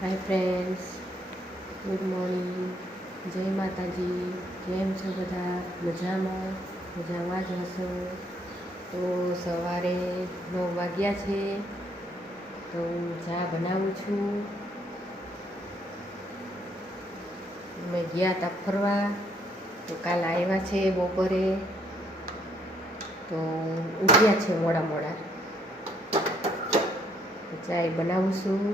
Hi friends, good morning, જય માતાજી. કેમ છો બધા? મજામાં જ હશો. તો સવારે 9 વાગ્યા છે, તો હું ચા બનાવું છું. મેં ગયા હતા ફરવા, તો કાલ આવ્યા છે બપોરે, તો ઉઠ્યા છે મોડા ચા બનાવું છું.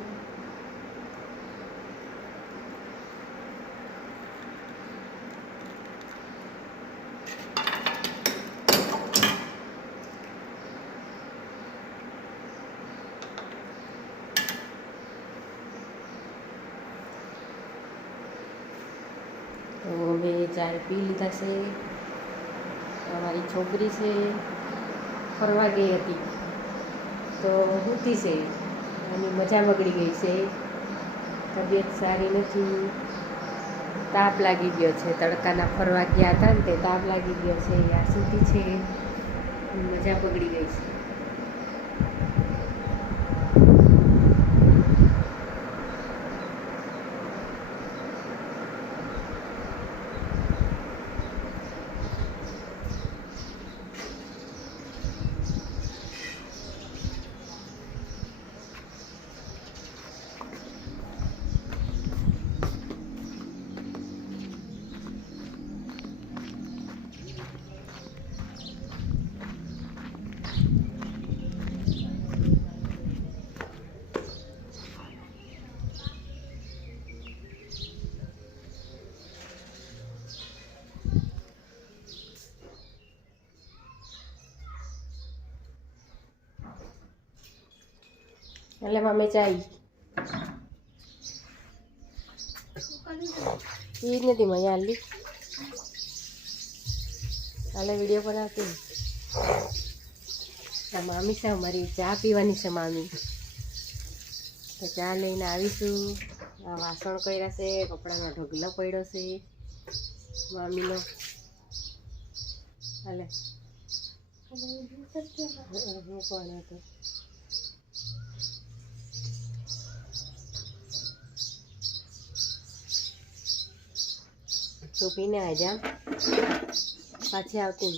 તો મેં ચા પી લીધા છે. અમારી છોકરી છે ફરવા ગઈ હતી, તો સૂતી છે. એની મજા બગડી ગઈ છે, તબિયત સારી નથી, તાપ લાગી ગયો છે. તડકાના ફરવા ગયા હતા ને તે તાપ લાગી ગયો છે. આ સૂતી છે, મજા બગડી ગઈ છે. એટલે મમ્મી ચાઈ એ નથી મને આલી કાલે વિડીયો બનાવતી. મામી છે અમારી, ચા પીવાની છે મામી. તો ચા લઈને આવીશું. આ વાસણ કર્યા છે, કપડાનો ઢગલો પડ્યો છે મામીનો. હાલે હું કોણ હતો તું પીને આવજા, પાછી આવતી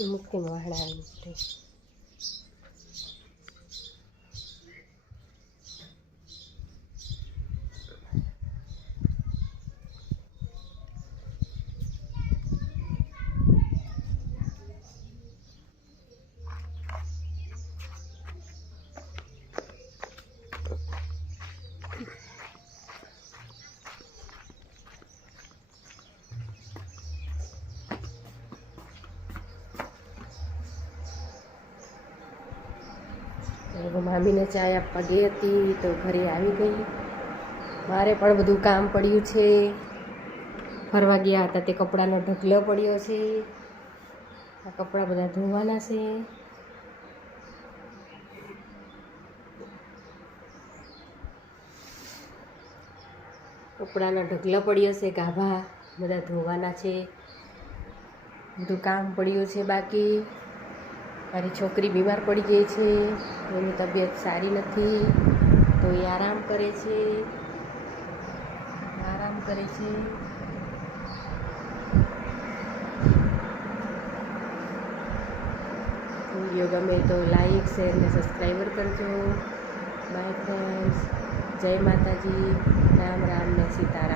એ મુક્તિમાં વાહણા આવી. મામીને ચા આપવા ગઈ હતી, તો ઘરે આવી ગઈ. મારે પણ બધું કામ પડ્યું છે. ફરવા ગયા હતા તે કપડાનો ઢગલો પડ્યો છે. આ કપડાં બધા ધોવાના છે. કપડાનો ઢગલો પડ્યો છે, ગાભા બધા ધોવાના છે. બધું કામ પડ્યું છે બાકી. મારી છોકરી બીમાર પડી ગઈ છે, એની તબિયત સારી નથી, તો એ આરામ કરે છે. વિડીયો ગમે તો લાઈક, શેર ને સબસ્ક્રાઈબર કરજો. બાય ફ્રેન્ડ્સ, જય માતાજી, રામ રામ ને સીતારામ.